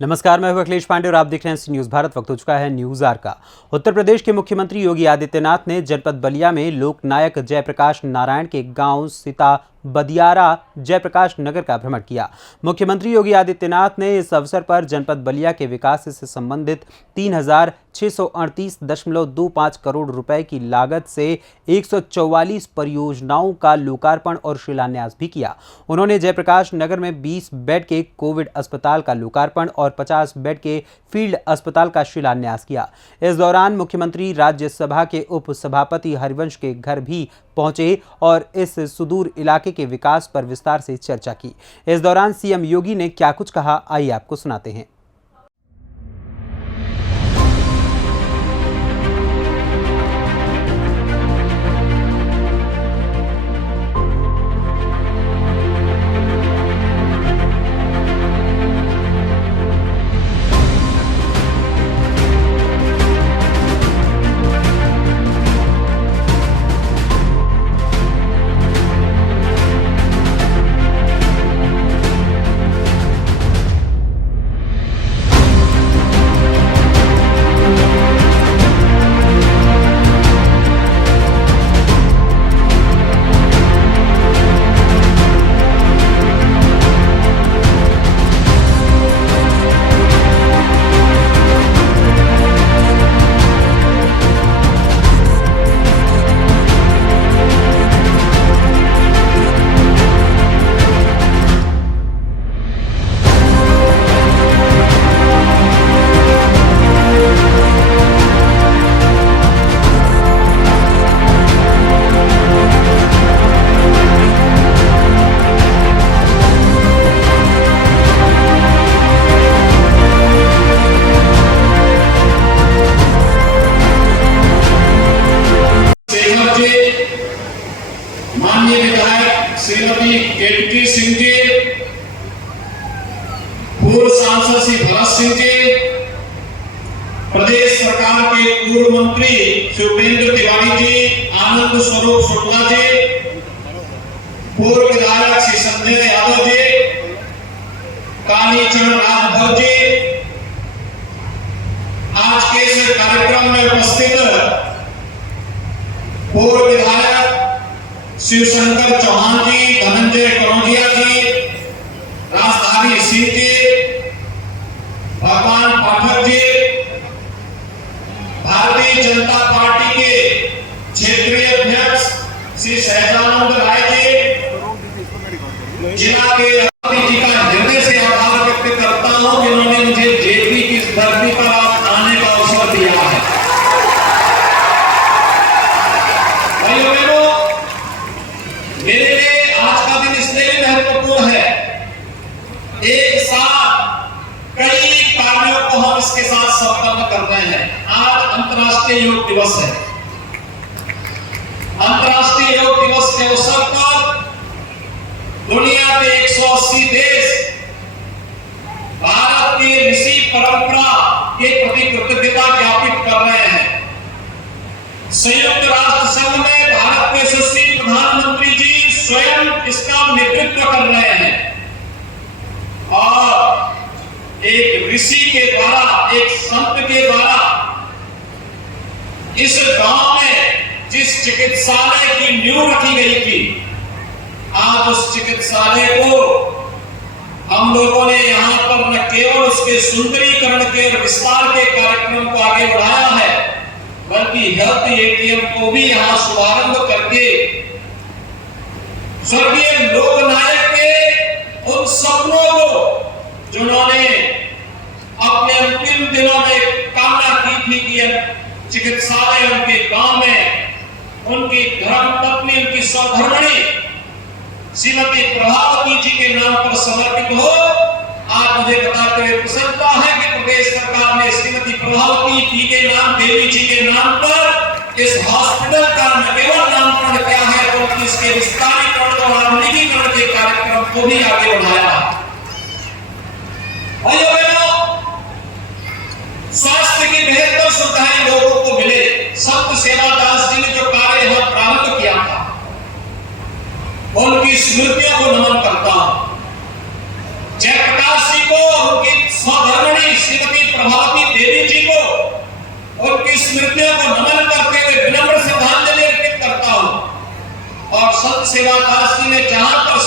नमस्कार, मैं हूं अखिलेश पांडे और आप देख रहे हैं न्यूज भारत। वक्त हो चुका है न्यूज आवर का। उत्तर प्रदेश के मुख्यमंत्री योगी आदित्यनाथ ने जनपद बलिया में लोकनायक जयप्रकाश नारायण के गांव सीता बदियारा जयप्रकाश नगर का भ्रमण किया। मुख्यमंत्री योगी आदित्यनाथ ने इस अवसर पर जनपद बलिया के विकास से संबंधित 3638.25 करोड़ रुपए की लागत से 144 परियोजनाओं का लोकार्पण और शिलान्यास भी किया। उन्होंने जयप्रकाश नगर में 20 बेड के कोविड अस्पताल का लोकार्पण और 50 बेड के फील्ड अस्पताल का शिलान्यास किया। इस दौरान मुख्यमंत्री राज्यसभा के उप सभापति हरिवंश के घर भी पहुंचे और इस सुदूर इलाके के विकास पर विस्तार से चर्चा की। इस दौरान सीएम योगी ने क्या कुछ कहा, आइए आपको सुनाते हैं। माननीय विधायक श्रीमती केतकी सिंह जी, पूर्व सांसद श्री भरत सिंह जी, प्रदेश सरकार के पूर्व मंत्री श्री उपेंद्र तिवारी जी, आनंद स्वरूप शुक्ला जी, पूर्व विधायक श्री संजय यादव जी, कालीचरण राजभर जी, आज के इस कार्यक्रम में उपस्थित पूर्व विधायक शिवशंकर चौहान जी, धनंजय कनौजिया जी, राजधानी सिंह जी, भगवान पाठक जी, भारतीय जनता पार्टी के क्षेत्रीय अध्यक्ष श्री सहजानंद राय जी, जिला के जी का हृदय से आभार व्यक्त करता हूं जिन्होंने मुझे जेपी की धरती पर आने का अवसर दिया है। मेरे लिए आज का दिन इसलिए भी महत्वपूर्ण है, एक साथ कई कार्यों को हम इसके साथ संपन्न कर रहे हैं। आज अंतर्राष्ट्रीय योग दिवस है। अंतर्राष्ट्रीय योग दिवस के अवसर पर दुनिया के 180 देश भारत की ऋषि परंपरा के प्रति कृतज्ञता ज्ञापित कर रहे हैं। संयुक्त राष्ट्र संघ में भारत के यशस्वी प्रधानमंत्री जी स्वयं इसका नेतृत्व कर रहे हैं और एक ऋषि के द्वारा, एक संत के द्वारा इस गांव में जिस चिकित्सालय की नींव रखी गई थी, आज उस चिकित्सालय को हम लोगों ने यहां पर न केवल उसके सुंदरीकरण के और विस्तार के कार्यक्रम को आगे बढ़ाया है, बल्कि हेल्थ एटीएम को भी यहां शुभारंभ करके स्वर्गीय लोकनायक के उन सपनों को जिन्होंने अपने अंतिम दिनों में कामना की थी कि चिकित्सालय उनके गांव में उनकी धर्म पत्नी, उनकी सौधर्मणी श्रीमती प्रभावती जी के नाम पर समर्पित हो। आज मुझे बताते हुए प्रसन्नता है कि प्रदेश सरकार ने श्रीमती प्रभावती जी के नाम, देवी जी के नाम पर इस हॉस्पिटल का न केवल नामकरण किया है, बल्कि इसके विस्तारीकरण और आधुनिकीकरण के कार्यक्रम को भी आगे बढ़ाया। स्वास्थ्य की बेहतर सुविधाएं लोगों को मिले, संत सेवादास जी ने जो कार्य यहां प्रारंभ किया था, उनकी स्मृतियों को नमन करता हूं। जयप्रकाश जी को उनकी स्वधर्मणी प्रभावती देवी जी को उनकी स्मृतियों को नमन करते हुए विनम्र श्रद्धांजलि अर्पित करता हूं। और संत सेवादास जी ने जहां पर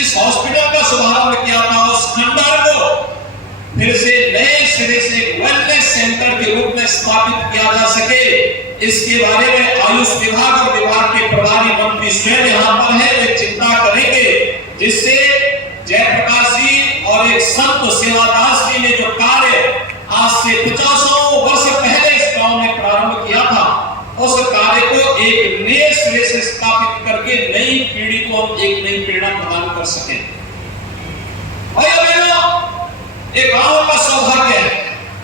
इस हॉस्पिटल का शुभारंभ किया था, उस खंडहर को फिर से नए सिरे से वेलनेस सेंटर के रूप में स्थापित किया जा सके, इसके बारे में आयुष विभाग और विभाग के प्रभारी मंत्री स्वयं यहाँ पर है, वे चिंता करेंगे, जिससे जयप्रकाश जी और एक संत सेवादास जी ने जो कार्य आज से 50 वर्ष पहले इस गांव में प्रारंभ किया था, उस कार्य को एक नए सिरे से स्थापित करके नई पीढ़ी को हम एक नई प्रेरणा प्रदान कर सके। एक गांव का सौभाग्य है,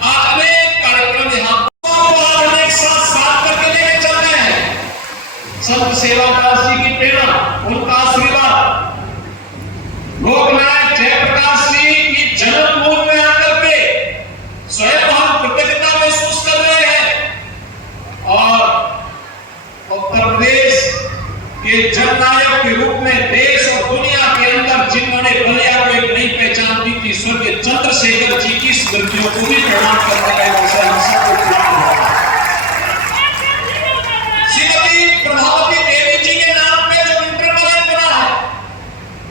आज अनेक कार्यक्रम यहाँ एक साथ करके लेके चल रहे हैं। संत सेवादास जी की प्रेरणा, उनका आशीर्वाद, लोकनायक जयप्रकाश जी की जन्मभूमि में आकर के स्वयं हम कृतज्ञता महसूस कर रहे हैं। और उत्तर प्रदेश के जननायक के रूप में देश और दुनिया के अंदर जिन्होंने बलिया को एक नई पहचान दी थी, स्वर्गीय चंद्रशेखर जी की स्मृतियों को भी प्रणाम करता है। श्रीमती प्रभावती देवी जी के नाम पे जो इंटर कॉलेज बना है,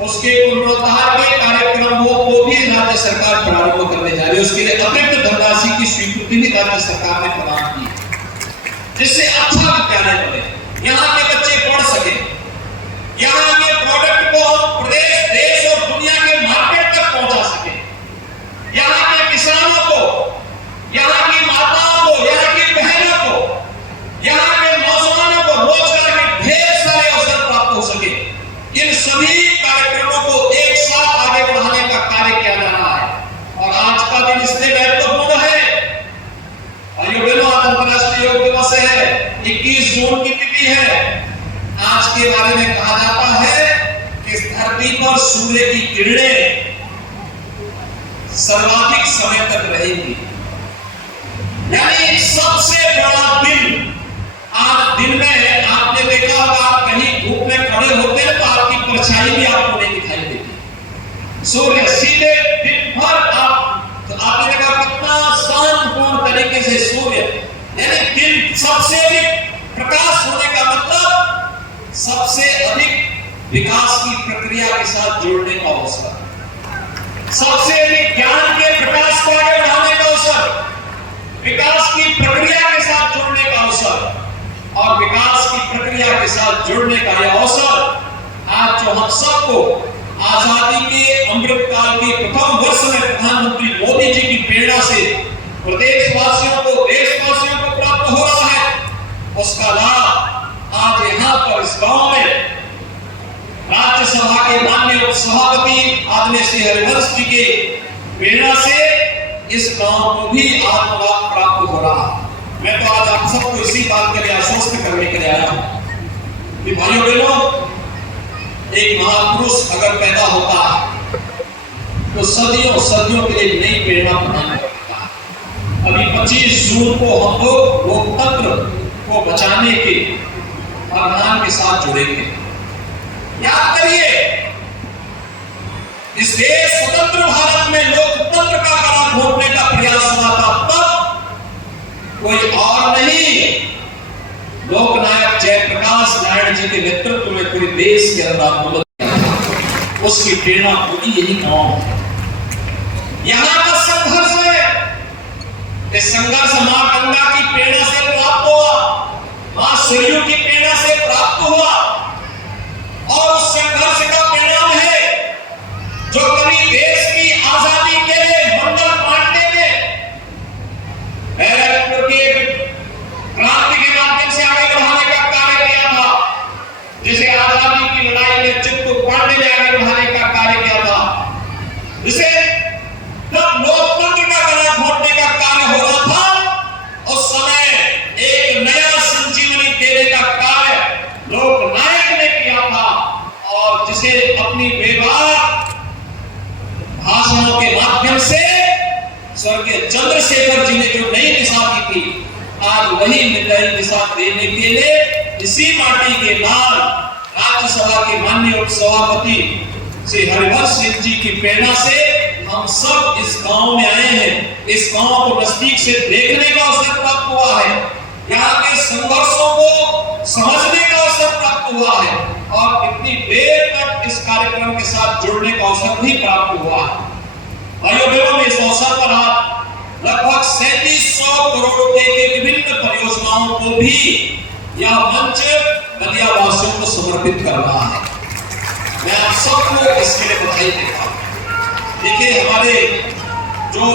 उसके पुनरुद्धार के कार्यक्रमों को भी राज्य सरकार प्रारंभ करने जा रही है। उसके लिए अतिरिक्त धनराशि की स्वीकृति भी राज्य सरकार ने प्रदान की, जिससे अच्छा विद्यालय बने, यहाँ के बच्चे पढ़ सके, यहाँ के प्रोडक्ट को हम प्रदेश, देश और दुनिया के मार्केट तक पहुंचा सके, यहाँ के किसानों को, यहाँ की माताओं को, यहाँ की बहनों को, यहाँ के नौजवानों को रोजगार के ढेर सारे अवसर प्राप्त हो सके। इन सभी कार्यक्रमों को एक साथ आगे बढ़ाने का कार्य किया जा रहा है। और आज का दिन इसलिए महत्वपूर्ण है, अंतरराष्ट्रीय योग दिवस है, 21 जून की तिथि है। आज के बारे में कहा जाता है कि धरती पर सूर्य की किरणें सर्वाधिक समय तक रहेंगी, यानी सबसे बड़ा दिन आज दिन में आपने देखा होगा, आप कहीं धूप में खड़े होते हैं तो आपकी परछाई भी आपको नहीं दिखाई देती। सूर्य सीधे दिन भर आपने देखा कितना शांतपूर्ण तरीके से सूर्य, यानी दिन सबसे अधिक प्रकाश होने का मतलब सबसे अधिक विकास की प्रक्रिया के साथ जोड़ने का अवसर, सबसे अधिक ज्ञान के प्रकाश को आगे बढ़ाने का अवसर, विकास की प्रक्रिया के साथ जोड़ने का अवसर, और विकास की प्रक्रिया के साथ जुड़ने का यह अवसर आज जो हम सबको आजादी के अमृत काल के प्रथम वर्ष में प्रधानमंत्री मोदी जी की प्रेरणा से प्रदेशवासियों को, देशवासियों को प्राप्त हो रहा है, उसका लाभ आज यहाँ पर इस गांव में राज्यसभा के माननीय उपसभापति आदरणीय श्री हरिवंश जी के प्रेरणा से इस गांव को भी आत्मलाभ प्राप्त हो रहा है। मैं तो आज आप सबको इसी बात के लिए आश्वस्त करने के लिए आया हूं कि भाइयों बहनों, एक महापुरुष अगर पैदा होता है तो सदियों सदियों के लिए नई प्रेरणा प्रदान करता है। अभी 25 जून को हम लोग लोकतंत्र को बचाने के अभियान के साथ जुड़ेंगे। याद करिए, इस देश स्वतंत्र भारत में लोकतंत्र का गला घोटने का प्रयास हुआ था, तब कोई और नहीं, लोकनायक जयप्रकाश नारायण जी के नेतृत्व में पूरे देश के अंदर आंदोलन किया था। उसकी प्रेरणा पूरी यही गांव है। यहाँ का संघर्ष है, इस संघर्ष मां गंगा की प्रेरणा से प्राप्त हुआ, मां सरयू की प्रेरणा से प्राप्त हुआ, और उस संघर्ष का परिणाम है जो कभी देश की आजादी के लिए मंगल पांडे ने बैरकपुर के क्रांति के माध्यम से आगे बढ़ाने का कार्य किया था, जिसे आजादी की लड़ाई में चित्तू पांडे ने आगे बढ़ाने का कार्य किया था, जिसे जब लोकतंत्र का गला घोटने का कार्य हो रहा था, उस समय एक नया संजीवनी देने का कार्य लोकनायक ने किया था, और जिसे अपनी बेबाक भाषणों के माध्यम से स्वर्गीय चंद्रशेखर जी ने जो नई दिशा दी थी, आज वही नई दिशा देने के लिए इसी माटी के लाल राज्यसभा के माननीय उपसभापति श्री हरिवंश सिंह जी की प्रेरणा से हम सब इस गांव में आए हैं। इस गांव को नजदीक से देखने का अवसर प्राप्त हुआ है, यहाँ के संघर्षों को समझने का अवसर प्राप्त हुआ है और इतनी देर तक इस कार्यक्रम के साथ जुड़ने का अवसर भी प्राप्त हुआ है। भाइयों बहनों, इस अवसर पर आप लगभग 3700 करोड़ रुपए के विभिन्न परियोजनाओं को भी यह मंच बलिया वासियों को समर्पित कर रहा है। मैं आप सबको इसके लिए बधाई देता हूँ। देखिए, हमारे जो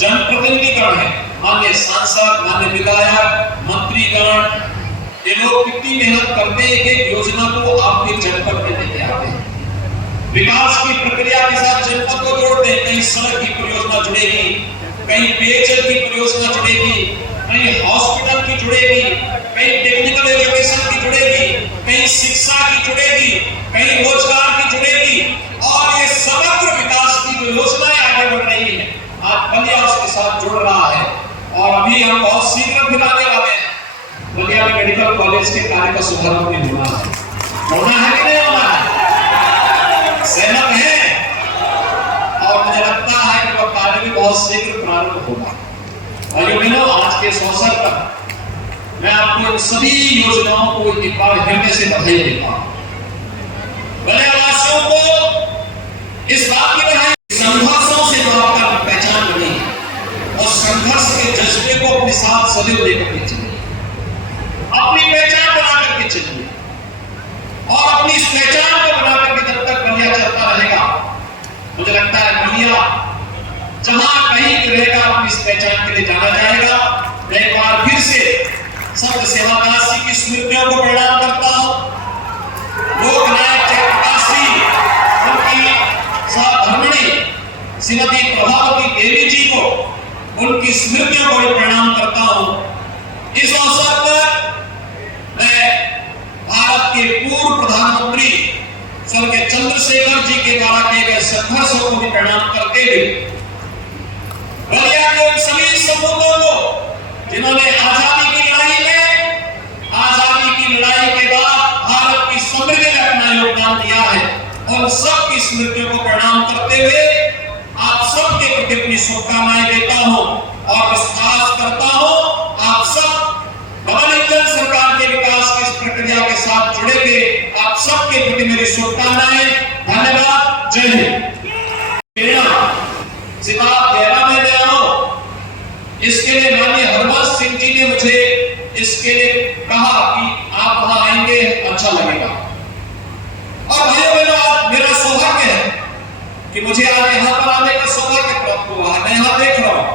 जनप्रतिनिधिगण है, माननीय सांसद, माननीय विधायक, मंत्रीगण, ये लोग कितनी मेहनत करते हैं एक योजना को आपके जनपद में लेके आते हैं। विकास की प्रक्रिया के साथ जनपद को जोड़ते हैं। कहीं सड़क की परियोजना जुड़ेगी, कहीं पेयजल की परियोजना जुड़ेगी, कहीं हॉस्पिटल की जुड़ेगी, कहीं टेक्निकल एजुकेशन की जुड़ेगी, कहीं शिक्षा की जुड़ेगी, कहीं रोजगार की जुड़ेगी और ये समग्र विकास की जो योजनाएं आगे बढ़ रही है, आज बलिया उसके साथ जुड़ रहा है। और अभी हम बहुत शीघ्र फिर आने वाले हैं। बलिया में मेडिकल कॉलेज के कार्य का शुभारंभ भी होना है कि नहीं होना है? सहमत है? और मुझे लगता है कि वह कार्य भी बहुत शीघ्र प्रारंभ होगा। भाइयों बहनों, आज के इस अवसर पर मैं आपको इन सभी योजनाओं को एक बार हृदय से बधाई देता हूं। बलियावासियों को इस बात की बधाई, संघर्षों से जो आपका पहचान बनी और संघर्ष के जज्बे को अपने साथ सदैव लेकर के चलिए, अपनी पहचान बना करके चलिए और अपनी इस पहचान को बना करके जब तक बलिया चलता रहेगा, मुझे लगता है बलिया जहां कहीं भी रहेगा अपनी इस पहचान के लिए जाना जाएगा। मैं एक बार फिर से संत सेवादास जी की स्मृतियों को प्रणाम करता हूं। लोकनायक जयप्रकाश जी, उनकी सहधर्मिणी श्रीमती प्रभावती देवी जी को, उनकी स्मृतियों को भी प्रणाम करता हूं। इस अवसर पर मैं भारत के पूर्व प्रधानमंत्री स्वर्गीय चंद्रशेखर जी के द्वारा किए गए संघर्षों को भी प्रणाम करते हुए बलिया के उन सभी सपूतों को जिन्होंने आजादी की लड़ाई के बाद भारत की समृद्धि में अपना योगदान दिया है, और सबकी स्मृतियों को प्रणाम करते हुए आप सबके प्रति अपनी शुभकामनाएं देता हूं और विश्वास करता हूं आप सब डबल इंजन सरकार के विकास की इस प्रक्रिया के साथ जुड़ेंगे। आप सबके प्रति मेरी शुभकामनाएं। धन्यवाद। जय हिंद। सिताब गहरा में गया हूं, इसके लिए माननीय हरवंश सिंह जी ने मुझे इसके लिए कहा कि आप वहां आएंगे, अच्छा लगेगा। और भाइयों बहनों, आज मेरा सौभाग्य है कि मुझे आज यहाँ पर आने का सौभाग्य प्राप्त हुआ है। मैं यहाँ देख रहा हूँ,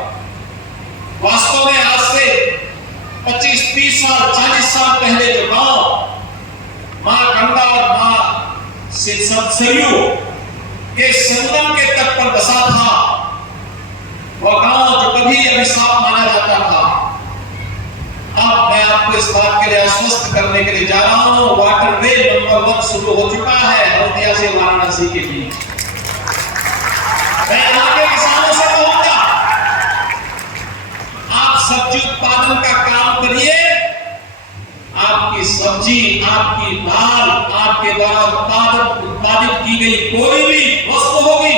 वास्तव में आज से 25-30 साल 40 साल पहले जो गांव मां गंगा और मां सरयू के संगम के तट पर बसा था, वह गांव जो कभी अभिशाप माना जाता था, अब मैं आपको इस बात के लिए आश्वस्त करने के लिए जा रहा हूं, वाटर वे नंबर 1 शुरू हो चुका है हल्दिया से वाराणसी के बीच। मैं यहाँ के किसानों से कहूंगा, आप सब्जी उत्पादन का काम करिए। आपकी सब्जी, आपकी दाल, आपके द्वारा उत्पादित की गई कोई भी वस्तु होगी,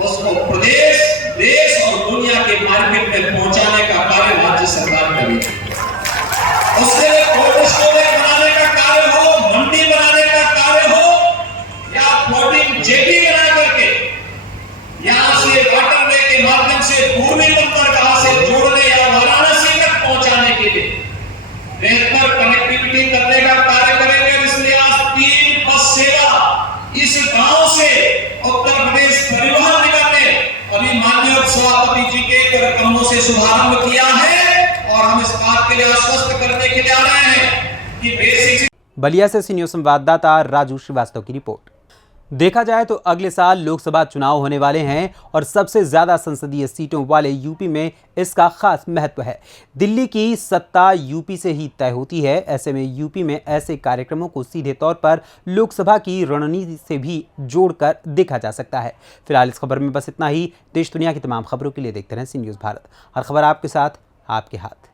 उसको प्रदेश, देश और दुनिया के मार्केट में पहुंचाने का कार्य राज्य सरकार करेगी। उससे कोल्ड स्टोरेज बनाने का कार्य हो, मंडी बनाने का कार्य हो, या फ्लोटिंग जेटी बना करके यहाँ से वाटरवे के माध्यम से भूमि बंदरगाह से जोड़ने या वाराणसी तक पहुंचाने के लिए बेहतर कनेक्टिविटी करने का कार्य करेंगे। इसलिए आज 3 बस सेवा इस गांव से उत्तर प्रदेश परिवहन निगम ने अभी माननीय सभापति जी के कार्यक्रमों से शुभारंभ किया है और हम इस बात के लिए आश्वस्त करने के लिए आ रहे हैं कि बेसिक। बलिया से सी न्यूज़ संवाददाता राजू श्रीवास्तव की रिपोर्ट। देखा जाए तो अगले साल लोकसभा चुनाव होने वाले हैं और सबसे ज्यादा संसदीय सीटों वाले यूपी में इसका खास महत्व है। दिल्ली की सत्ता यूपी से ही तय होती है। ऐसे में यूपी में ऐसे कार्यक्रमों को सीधे तौर पर लोकसभा की रणनीति से भी जोड़कर देखा जा सकता है। फिलहाल इस खबर में बस इतना ही। देश दुनिया की तमाम खबरों के लिए देखते रहें सी न्यूज़ भारत। हर खबर आपके साथ, आपके हाथ।